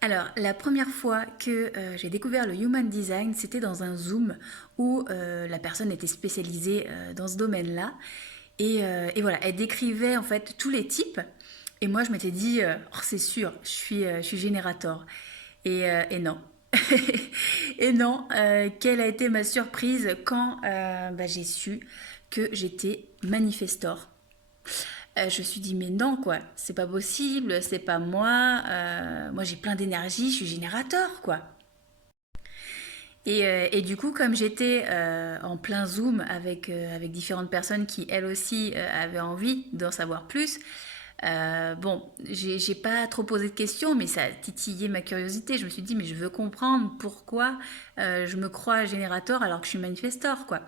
Alors, la première fois que j'ai découvert le Human Design, c'était dans un Zoom où la personne était spécialisée dans ce domaine-là. Et voilà, elle décrivait en fait tous les types. Et moi, je m'étais dit, oh, c'est sûr, je suis générateur. Et non. Et non, quelle a été ma surprise quand j'ai su que j'étais manifestor. Je me suis dit, mais non, quoi, c'est pas possible, c'est pas moi. Moi, j'ai plein d'énergie, je suis générateur, quoi. Et du coup, comme j'étais en plein Zoom avec différentes personnes qui, elles aussi, avaient envie d'en savoir plus, bon, j'ai pas trop posé de questions, mais ça a titillé ma curiosité. Je me suis dit, mais je veux comprendre pourquoi je me crois générateur alors que je suis manifestor, quoi.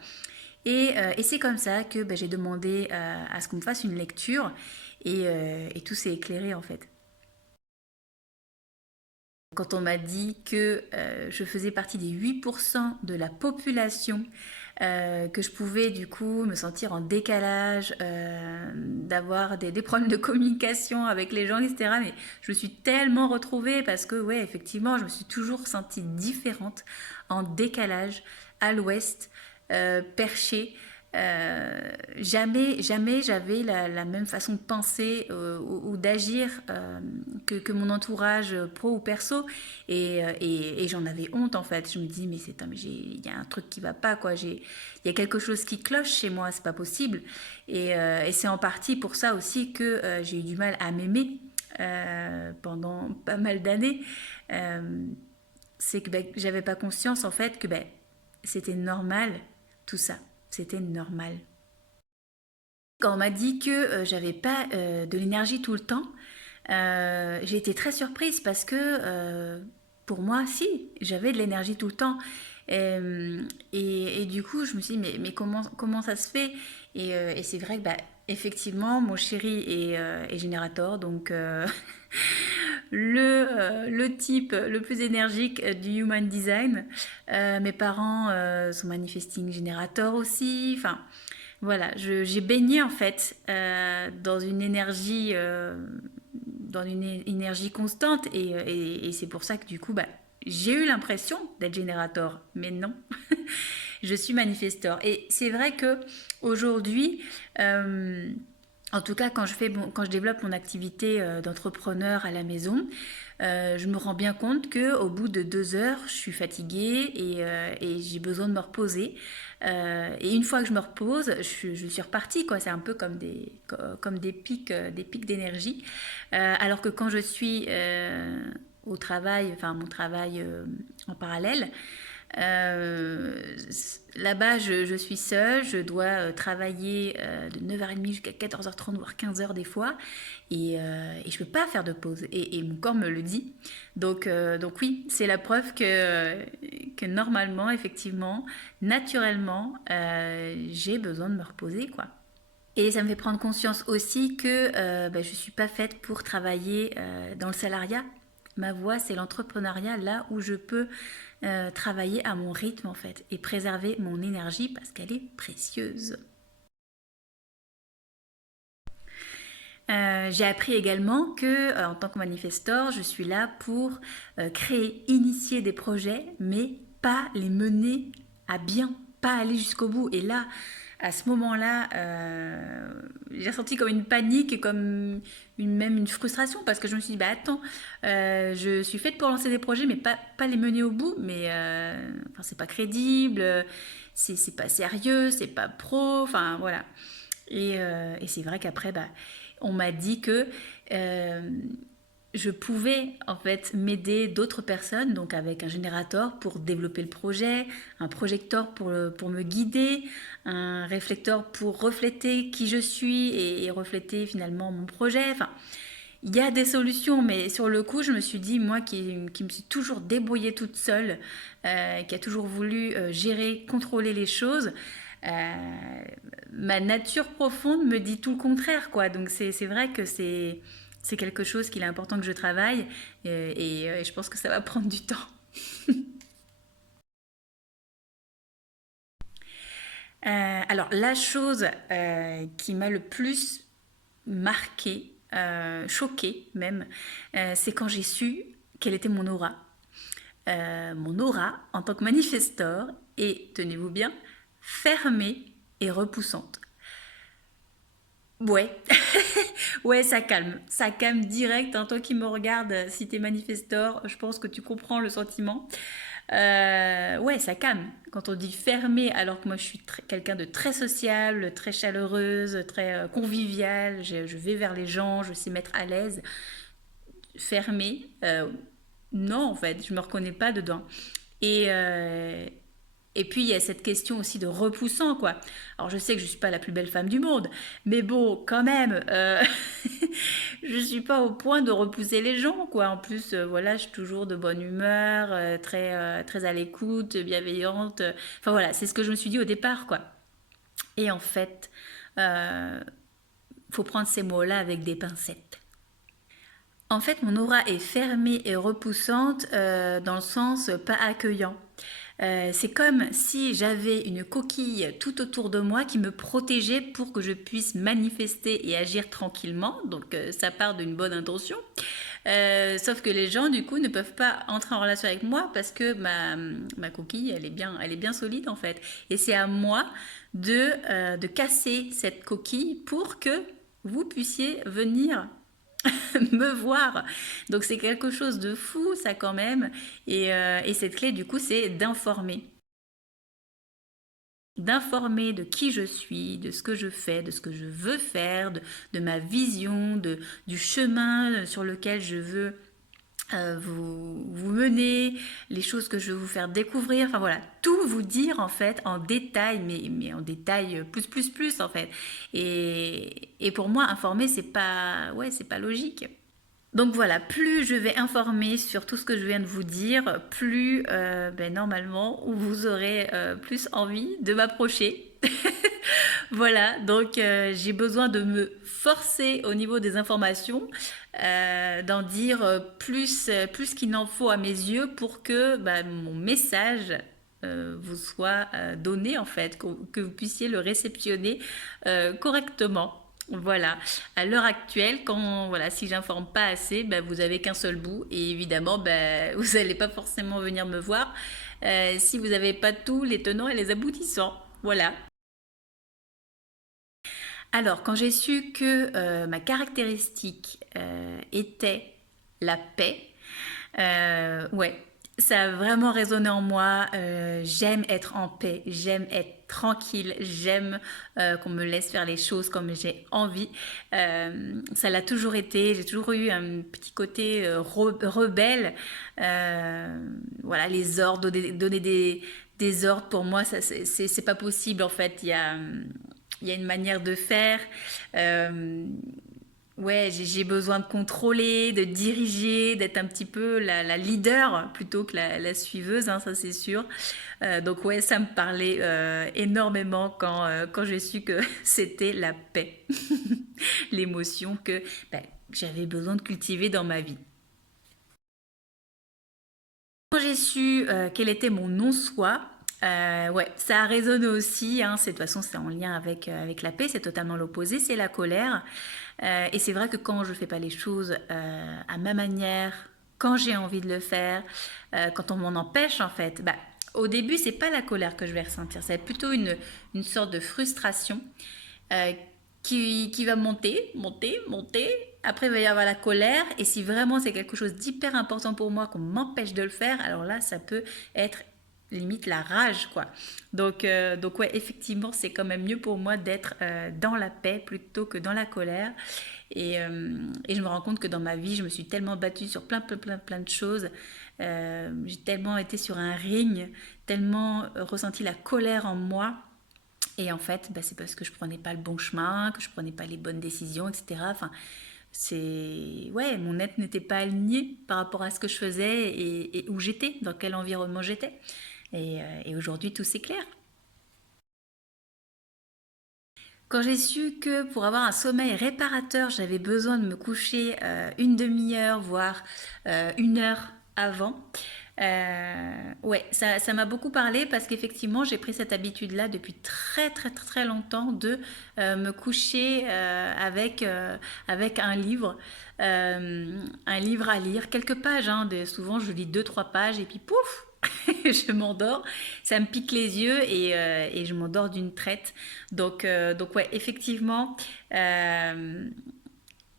Et c'est comme ça que j'ai demandé à ce qu'on me fasse une lecture et tout s'est éclairé en fait. Quand on m'a dit que je faisais partie des 8% de la population, que je pouvais du coup me sentir en décalage, d'avoir des problèmes de communication avec les gens, etc. Mais je me suis tellement retrouvée parce que, ouais, effectivement, je me suis toujours sentie différente, en décalage, à l'ouest, perchée. Jamais j'avais la même façon de penser ou d'agir que mon entourage pro ou perso et j'en avais honte en fait. Je me dis mais il y a un truc qui va pas quoi. Il y a quelque chose qui cloche chez moi, c'est pas possible. Et c'est en partie pour ça aussi que j'ai eu du mal à m'aimer pendant pas mal d'années. Euh, c'est que j'avais pas conscience en fait que c'était normal tout ça. C'était normal. Quand on m'a dit que j'avais pas de l'énergie tout le temps, j'ai été très surprise parce que pour moi, si, j'avais de l'énergie tout le temps. Et du coup, je me suis dit, mais comment ça se fait? Et c'est vrai que effectivement, mon chéri est générateur, donc le type le plus énergique du Human Design. Mes parents sont manifesting générateurs aussi. Enfin, voilà, j'ai baigné en fait dans une énergie constante et c'est pour ça que du coup, j'ai eu l'impression d'être générateur, mais non, je suis manifesteur. Et c'est vrai que aujourd'hui, euh, en tout cas, quand je développe mon activité d'entrepreneur à la maison, je me rends bien compte que au bout de 2 heures, je suis fatiguée et j'ai besoin de me reposer. Et une fois que je me repose, je suis repartie, quoi. C'est un peu comme des pics d'énergie. Alors que quand je suis au travail, enfin mon travail en parallèle, euh, là-bas, je suis seule, je dois travailler de 9h30 jusqu'à 14h30, voire 15h des fois, et je ne peux pas faire de pause. Et mon corps me le dit. Donc oui, c'est la preuve que normalement, effectivement, naturellement, j'ai besoin de me reposer, quoi. Et ça me fait prendre conscience aussi que je ne suis pas faite pour travailler dans le salariat. Ma voie, c'est l'entrepreneuriat, là où je peux travailler à mon rythme en fait et préserver mon énergie parce qu'elle est précieuse. J'ai appris également que, en tant que manifestor, je suis là pour créer, initier des projets, mais pas les mener à bien, pas aller jusqu'au bout. Et là, à ce moment-là, j'ai ressenti comme une panique et comme même une frustration parce que je me suis dit, bah attends, je suis faite pour lancer des projets, mais pas les mener au bout. Mais enfin, c'est pas crédible, c'est pas sérieux, c'est pas pro, enfin voilà. Et c'est vrai qu'après, on m'a dit que euh, je pouvais en fait m'aider d'autres personnes, donc avec un générateur pour développer le projet, un projecteur pour me guider, un réflecteur pour refléter qui je suis et refléter finalement mon projet. Enfin, il y a des solutions, mais sur le coup, je me suis dit, moi qui me suis toujours débrouillée toute seule, qui a toujours voulu gérer, contrôler les choses, euh, ma nature profonde me dit tout le contraire, quoi. Donc c'est vrai que c'est quelque chose qu'il est important que je travaille et je pense que ça va prendre du temps. Alors la chose qui m'a le plus marquée, choquée même, c'est quand j'ai su quelle était mon aura. Mon aura en tant que manifestor est, tenez-vous bien, fermée et repoussante. Ouais, ouais, ça calme direct. Hein. Toi qui me regardes, si t'es manifestor, je pense que tu comprends le sentiment. Ouais, ça calme. Quand on dit fermé, alors que moi je suis quelqu'un de très sociable, très chaleureuse, très conviviale, je vais vers les gens, je sais mettre à l'aise. Fermé, non en fait, je me reconnais pas dedans. Et, euh, et puis il y a cette question aussi de repoussant quoi. Alors je sais que je suis pas la plus belle femme du monde, mais bon quand même, je suis pas au point de repousser les gens quoi. En plus voilà, je suis toujours de bonne humeur, très à l'écoute, bienveillante. Enfin voilà, c'est ce que je me suis dit au départ quoi. Et en fait, euh, faut prendre ces mots-là avec des pincettes. En fait, mon aura est fermée et repoussante dans le sens pas accueillant. C'est comme si j'avais une coquille tout autour de moi qui me protégeait pour que je puisse manifester et agir tranquillement. Donc ça part d'une bonne intention. Sauf que les gens du coup ne peuvent pas entrer en relation avec moi parce que ma coquille elle est bien solide en fait. Et c'est à moi de casser cette coquille pour que vous puissiez venir me voir. Donc c'est quelque chose de fou ça quand même. Et cette clé du coup c'est d'informer. D'informer de qui je suis, de ce que je fais, de ce que je veux faire, de ma vision, du chemin sur lequel je veux vous mener, les choses que je veux vous faire découvrir, enfin voilà, tout vous dire en fait en détail, mais en détail plus en fait. Et pour moi, informer, c'est pas logique. Donc voilà, plus je vais informer sur tout ce que je viens de vous dire, plus normalement vous aurez plus envie de m'approcher. Voilà, donc j'ai besoin de me forcer au niveau des informations, d'en dire plus qu'il n'en faut à mes yeux pour que mon message vous soit donné en fait, que vous puissiez le réceptionner correctement. Voilà. À l'heure actuelle, quand voilà, si j'informe pas assez, vous avez qu'un seul bout et évidemment, vous n'allez pas forcément venir me voir si vous n'avez pas tous les tenants et les aboutissants. Voilà. Alors, quand j'ai su que ma caractéristique était la paix, ouais, ça a vraiment résonné en moi. J'aime être en paix, j'aime être tranquille, j'aime qu'on me laisse faire les choses comme j'ai envie. Ça l'a toujours été, j'ai toujours eu un petit côté rebelle. Voilà, les ordres, donner des ordres pour moi, ça c'est pas possible en fait. Il y a une manière de faire. Euh, Ouais, j'ai besoin de contrôler, de diriger, d'être un petit peu la leader plutôt que la suiveuse, hein, ça c'est sûr. Donc ouais, ça me parlait énormément quand j'ai su que c'était la paix, l'émotion que j'avais besoin de cultiver dans ma vie. Quand j'ai su quel était mon non-soi, ouais, ça a résonné aussi. Hein, de toute façon, c'est en lien avec la paix, c'est totalement l'opposé, c'est la colère. Et c'est vrai que quand je fais pas les choses à ma manière, quand j'ai envie de le faire, quand on m'en empêche en fait, au début c'est pas la colère que je vais ressentir, c'est plutôt une sorte de frustration euh, qui va monter. Après, il va y avoir la colère. Et si vraiment c'est quelque chose d'hyper important pour moi, qu'on m'empêche de le faire, alors là, ça peut être limite la rage, quoi. Donc ouais, effectivement, c'est quand même mieux pour moi d'être dans la paix plutôt que dans la colère. Et je me rends compte que dans ma vie, je me suis tellement battue sur plein de choses. J'ai tellement été sur un ring, tellement ressenti la colère en moi et en fait, c'est parce que je prenais pas le bon chemin, que je prenais pas les bonnes décisions, etc. Enfin, ouais, mon être n'était pas aligné par rapport à ce que je faisais et où j'étais, dans quel environnement j'étais. Et aujourd'hui, tout s'éclaire. Quand j'ai su que pour avoir un sommeil réparateur, j'avais besoin de me coucher une demi-heure, voire 1 heure avant, Ouais, ça m'a beaucoup parlé parce qu'effectivement, j'ai pris cette habitude-là depuis très très très très longtemps de me coucher avec un livre à lire, quelques pages. Hein, souvent, je lis deux trois pages et puis pouf, je m'endors. Ça me pique les yeux et je m'endors d'une traite. Donc ouais, effectivement.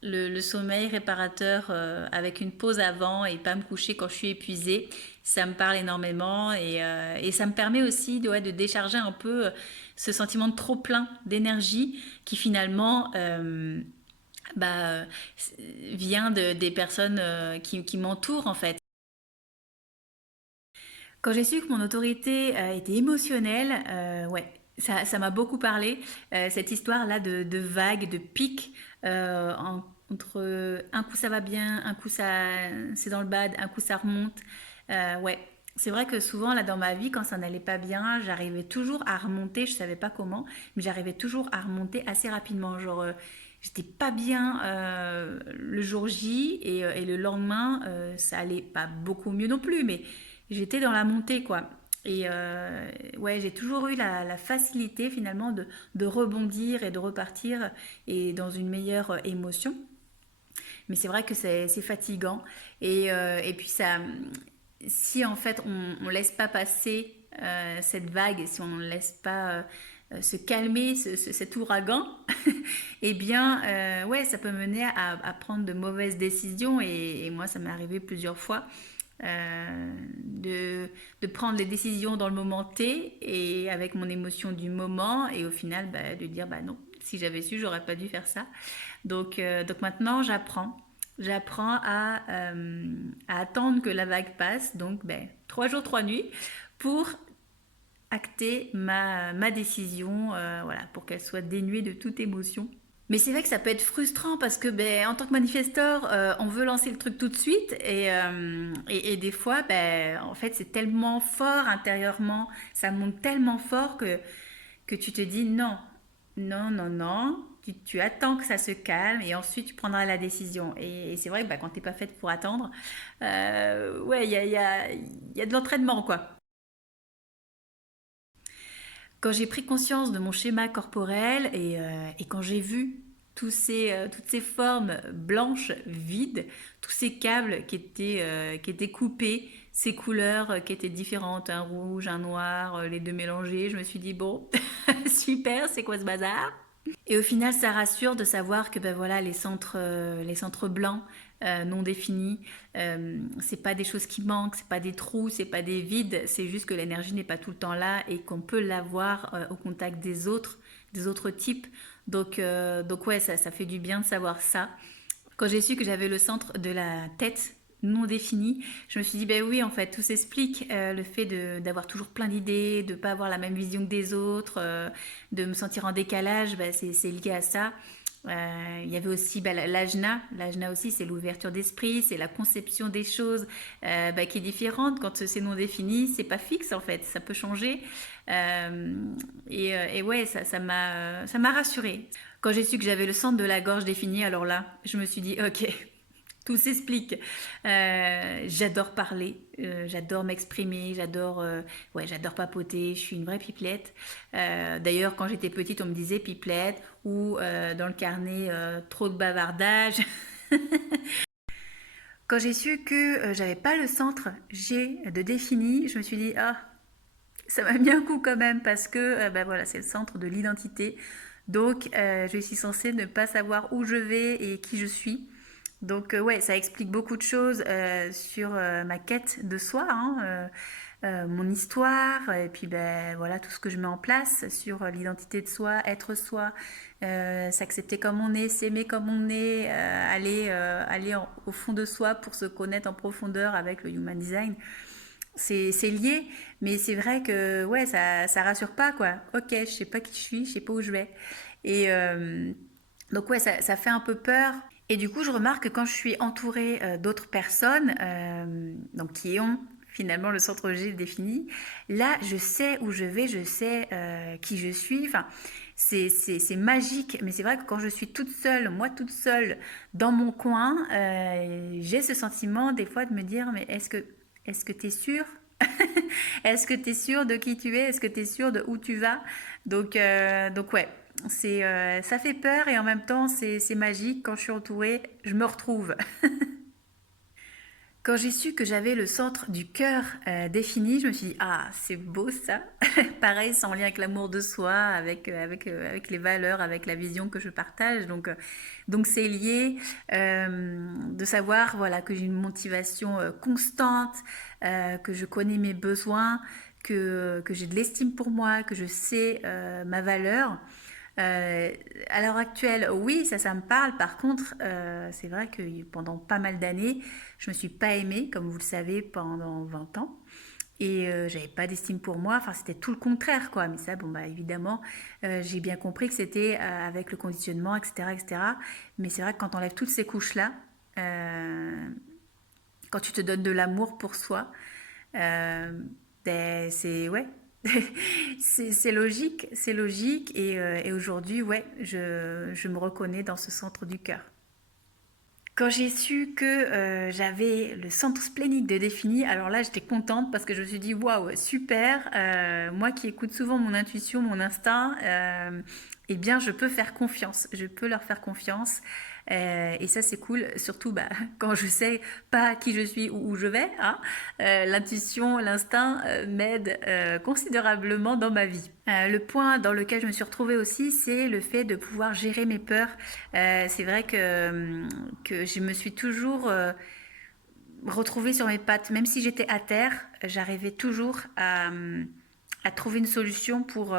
Le sommeil réparateur avec une pause avant et pas me coucher quand je suis épuisée, ça me parle énormément et ça me permet aussi de décharger un peu ce sentiment de trop plein d'énergie qui finalement bah, vient des personnes qui m'entourent en fait. Quand j'ai su que mon autorité était émotionnelle, ouais, ça m'a beaucoup parlé, cette histoire-là de vagues, de pics, entre un coup ça va bien, un coup ça c'est dans le bad, un coup ça remonte. Ouais, c'est vrai que souvent là dans ma vie, quand ça n'allait pas bien, j'arrivais toujours à remonter, je savais pas comment, mais j'arrivais toujours à remonter assez rapidement. Genre, j'étais pas bien le jour J et le lendemain, ça allait pas beaucoup mieux non plus, mais j'étais dans la montée, quoi. Et ouais, j'ai toujours eu la facilité finalement de rebondir et de repartir et dans une meilleure émotion. Mais c'est vrai que c'est fatigant. Et puis ça, si en fait on laisse pas passer cette vague, si on ne laisse pas se calmer cet ouragan, eh bien, ouais, ça peut mener à prendre de mauvaises décisions. Et moi, ça m'est arrivé plusieurs fois de prendre les décisions dans le moment T et avec mon émotion du moment et au final bah, de dire bah non, si j'avais su, j'aurais pas dû faire ça. Donc maintenant, j'apprends à attendre que la vague passe, donc ben, 3 jours, 3 nuits, pour acter ma décision, voilà, pour qu'elle soit dénuée de toute émotion. Mais c'est vrai que ça peut être frustrant parce que ben, en tant que manifesteur, on veut lancer le truc tout de suite et des fois, ben, en fait, c'est tellement fort intérieurement, ça monte tellement fort que tu te dis non, non, non, non, tu attends que ça se calme et ensuite tu prendras la décision. Et c'est vrai que bah, quand t'es pas faite pour attendre, ouais, il y a de l'entraînement quoi. Quand j'ai pris conscience de mon schéma corporel et quand j'ai vu toutes ces formes blanches, vides, tous ces câbles qui étaient coupés, ces couleurs qui étaient différentes, un rouge, un noir, les deux mélangés, je me suis dit, bon, super, c'est quoi ce bazar? Et au final, ça rassure de savoir que ben voilà, les centres blancs non définis, c'est pas des choses qui manquent, c'est pas des trous, c'est pas des vides, c'est juste que l'énergie n'est pas tout le temps là et qu'on peut l'avoir au contact des autres types. Donc ouais, ça fait du bien de savoir ça. Quand j'ai su que j'avais le centre de la tête non défini, je me suis dit, ben oui, en fait, tout s'explique. Le fait d'avoir toujours plein d'idées, de ne pas avoir la même vision que des autres, de me sentir en décalage, ben, c'est lié à ça. Il y avait aussi ben, l'ajna. L'ajna aussi, c'est l'ouverture d'esprit, c'est la conception des choses ben, qui est différente. Quand c'est non défini, c'est pas fixe en fait, ça peut changer. Et ouais, ça m'a rassurée. Quand j'ai su que j'avais le centre de la gorge défini, alors là, je me suis dit, ok, tout s'explique. J'adore parler, j'adore m'exprimer, ouais, j'adore papoter, je suis une vraie pipelette. D'ailleurs, quand j'étais petite, on me disait pipelette ou dans le carnet, trop de bavardage. Quand j'ai su que j'avais pas le centre G de défini, je me suis dit, ah, ça m'a mis un coup quand même parce que bah voilà, c'est le centre de l'identité. Donc, je suis censée ne pas savoir où je vais et qui je suis. Donc, ouais, ça explique beaucoup de choses sur ma quête de soi, hein, mon histoire, et puis ben, voilà, tout ce que je mets en place sur l'identité de soi, s'accepter comme on est, s'aimer comme on est, aller au fond de soi pour se connaître en profondeur avec le Human Design. C'est lié, mais c'est vrai que ouais, ça rassure pas quoi. Ok, je sais pas qui je suis, je sais pas où je vais. Et donc ouais, ça fait un peu peur. Et du coup, je remarque que quand je suis entourée d'autres personnes, donc qui ont finalement le centre G défini, là, je sais où je vais, je sais qui je suis. Enfin, c'est magique, mais c'est vrai que quand je suis toute seule, moi toute seule, dans mon coin, j'ai ce sentiment des fois de me dire, mais Est-ce que tu es sûr? Est-ce que tu es sûr de qui tu es? Est-ce que tu es sûr de où tu vas? Donc ouais, ça fait peur et en même temps c'est magique. Quand je suis entourée, je me retrouve. Quand j'ai su que j'avais le centre du cœur défini, je me suis dit, ah, c'est beau ça. Pareil, c'est en lien avec l'amour de soi, avec les valeurs, avec la vision que je partage. Donc c'est lié de savoir voilà, que j'ai une motivation constante, que je connais mes besoins, que j'ai de l'estime pour moi, que je sais ma valeur. Euh, à l'heure actuelle, oui, ça me parle. Par contre, c'est vrai que pendant pas mal d'années, je me suis pas aimée, comme vous le savez, pendant 20 ans. Et j'avais pas d'estime pour moi. Enfin, c'était tout le contraire, quoi. Mais ça, bon, bah, évidemment, j'ai bien compris que c'était avec le conditionnement, etc., etc. Mais c'est vrai que quand on enlève toutes ces couches-là, euh, quand tu te donnes de l'amour pour soi, euh, ben, c'est ouais, c'est logique et aujourd'hui ouais, je me reconnais dans ce centre du cœur. Quand j'ai su que j'avais le centre splénique de défini, alors là j'étais contente parce que je me suis dit waouh super, moi qui écoute souvent mon intuition, mon instinct, eh bien je peux faire confiance, je peux leur faire confiance. Et ça c'est cool, surtout bah, quand je sais pas qui je suis ou où je vais. Hein. L'intuition, l'instinct m'aident considérablement dans ma vie. Le point dans lequel je me suis retrouvée aussi, c'est le fait de pouvoir gérer mes peurs. C'est vrai que je me suis toujours retrouvée sur mes pattes. Même si j'étais à terre, j'arrivais toujours à trouver une solution pour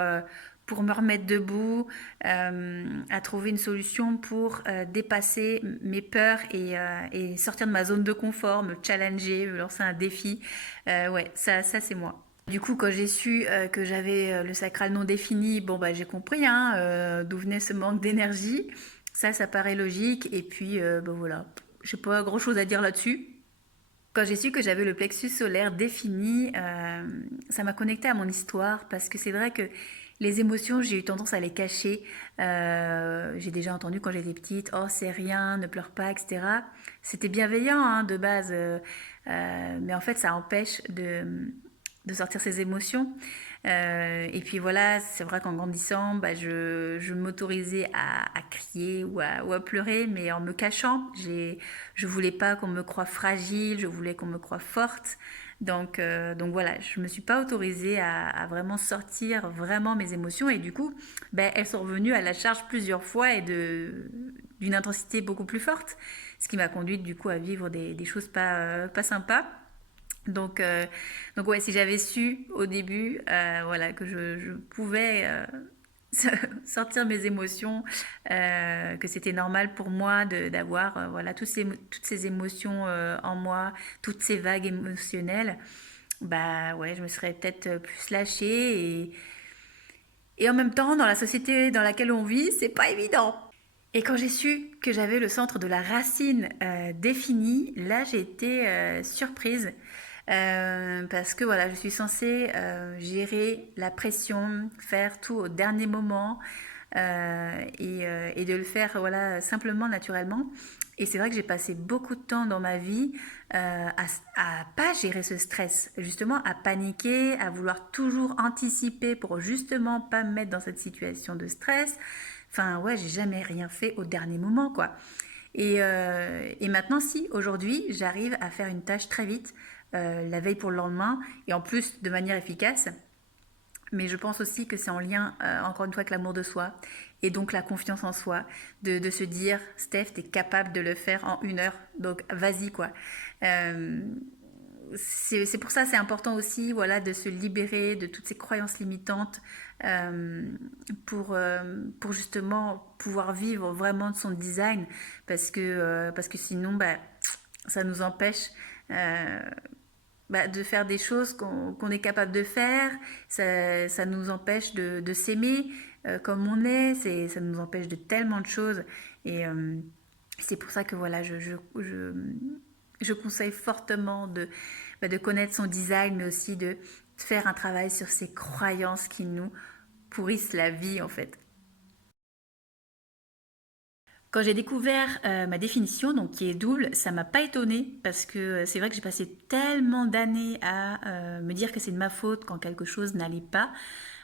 me remettre debout, à trouver une solution pour dépasser mes peurs et sortir de ma zone de confort, me challenger, me lancer un défi. Ouais, ça c'est moi. Du coup, quand j'ai su que j'avais le sacral non défini, bon bah j'ai compris hein, d'où venait ce manque d'énergie. Ça paraît logique. Et puis, ben voilà, j'ai pas grand-chose à dire là-dessus. Quand j'ai su que j'avais le plexus solaire défini, ça m'a connecté à mon histoire parce que c'est vrai que les émotions, j'ai eu tendance à les cacher. J'ai déjà entendu quand j'étais petite, oh c'est rien, ne pleure pas, etc. C'était bienveillant hein, de base, mais en fait ça empêche de sortir ses émotions. Et puis voilà, c'est vrai qu'en grandissant, bah, je m'autorisais à crier ou à pleurer, mais en me cachant. Je voulais pas qu'on me croie fragile, je voulais qu'on me croie forte. Donc voilà, je me suis pas autorisée à vraiment sortir vraiment mes émotions et du coup, ben, elles sont revenues à la charge plusieurs fois et d'une intensité beaucoup plus forte, ce qui m'a conduite du coup à vivre des choses pas sympas. Donc, euh, donc ouais, si j'avais su au début, voilà, que je pouvais sortir mes émotions, que c'était normal pour moi d'avoir voilà toutes ces émotions en moi, toutes ces vagues émotionnelles, bah ouais, je me serais peut-être plus lâchée et en même temps, dans la société dans laquelle on vit, c'est pas évident. Et quand j'ai su que j'avais le centre de la racine défini, là j'ai été surprise parce que voilà, je suis censée gérer la pression, faire tout au dernier moment et de le faire voilà simplement, naturellement. Et c'est vrai que j'ai passé beaucoup de temps dans ma vie à pas gérer ce stress, justement à paniquer, à vouloir toujours anticiper pour justement pas me mettre dans cette situation de stress. Enfin ouais, j'ai jamais rien fait au dernier moment quoi. Et maintenant, si, aujourd'hui, j'arrive à faire une tâche très vite, la veille pour le lendemain, et en plus de manière efficace. Mais je pense aussi que c'est en lien, encore une fois, avec l'amour de soi, et donc la confiance en soi, de se dire, Steph, t'es capable de le faire en 1 heure, donc vas-y, quoi. Euh, c'est pour ça c'est important aussi voilà de se libérer de toutes ces croyances limitantes euh, pour justement pouvoir vivre vraiment de son design parce que sinon bah, ça nous empêche euh, bah, de faire des choses qu'on est capable de faire, ça nous empêche de s'aimer comme on est, ça nous empêche de tellement de choses et c'est pour ça que voilà, je conseille fortement bah, de connaître son design, mais aussi de faire un travail sur ses croyances qui nous pourrissent la vie en fait. Quand j'ai découvert ma définition, donc qui est double, ça m'a pas étonnée parce que c'est vrai que j'ai passé tellement d'années à me dire que c'est de ma faute quand quelque chose n'allait pas,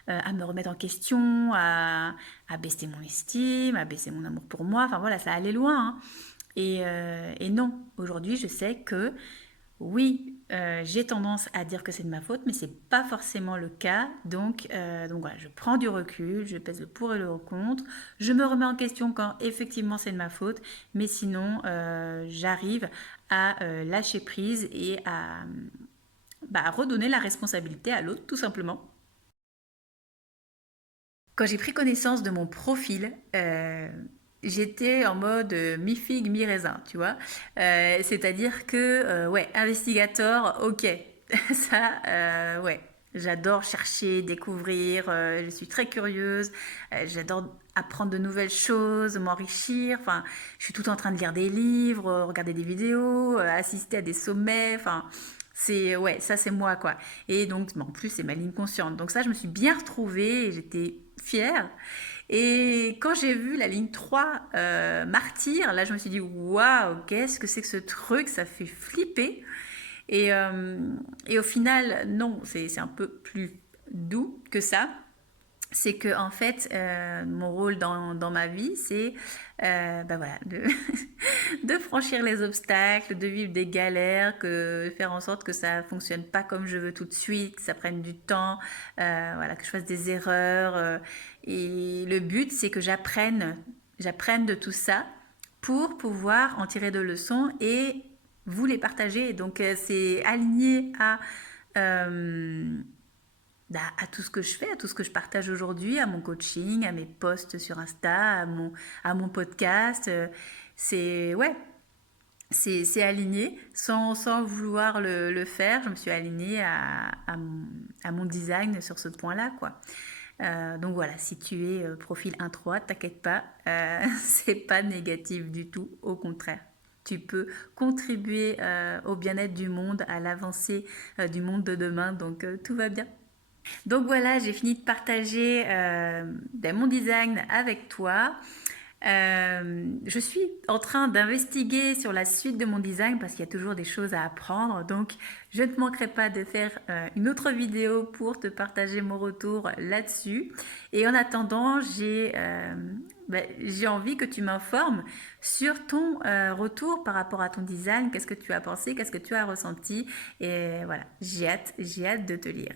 à me remettre en question, à baisser mon estime, à baisser mon amour pour moi. Enfin voilà, ça allait loin, hein. Et non, aujourd'hui, je sais que oui, j'ai tendance à dire que c'est de ma faute, mais c'est pas forcément le cas. Donc voilà, je prends du recul, je pèse le pour et le contre. Je me remets en question quand effectivement c'est de ma faute, mais sinon j'arrive à lâcher prise et à redonner la responsabilité à l'autre, tout simplement. Quand j'ai pris connaissance de mon profil, j'étais en mode mi-figue, mi-raisin, tu vois. C'est-à-dire que, ouais, investigator, ok. Ça, ouais. J'adore chercher, découvrir, je suis très curieuse, j'adore apprendre de nouvelles choses, m'enrichir, enfin, je suis tout le temps en train de lire des livres, regarder des vidéos, assister à des sommets, enfin, c'est, ouais, ça c'est moi, quoi. Et donc, bon, en plus, c'est ma ligne consciente. Donc ça, je me suis bien retrouvée et j'étais fière. Et quand j'ai vu la ligne 3 martyr, là, je me suis dit, waouh, qu'est-ce que c'est que ce truc? Ça fait flipper. Et, euh, et au final, non, c'est un peu plus doux que ça. C'est que en fait, mon rôle dans ma vie, c'est voilà, de franchir les obstacles, de vivre des galères, de faire en sorte que ça fonctionne pas comme je veux tout de suite, que ça prenne du temps, voilà, que je fasse des erreurs. Et le but, c'est que j'apprenne de tout ça pour pouvoir en tirer de leçons et vous les partager. Donc c'est aligné euh, à tout ce que je fais, à tout ce que je partage aujourd'hui, à mon coaching, à mes posts sur Insta, à mon podcast. C'est ouais, c'est aligné sans vouloir le faire. Je me suis alignée à mon design sur ce point-là, quoi. Donc voilà, si tu es profil 1-3, t'inquiète pas, c'est pas négatif du tout, au contraire. Tu peux contribuer au bien-être du monde, à l'avancée du monde de demain, donc tout va bien. Donc voilà, j'ai fini de partager mon design avec toi. Je suis en train d'investiguer sur la suite de mon design parce qu'il y a toujours des choses à apprendre. Donc, je ne manquerai pas de faire une autre vidéo pour te partager mon retour là-dessus. Et en attendant, j'ai envie que tu m'informes sur ton retour par rapport à ton design. Qu'est-ce que tu as pensé? Qu'est-ce que tu as ressenti? Et voilà, j'ai hâte de te lire.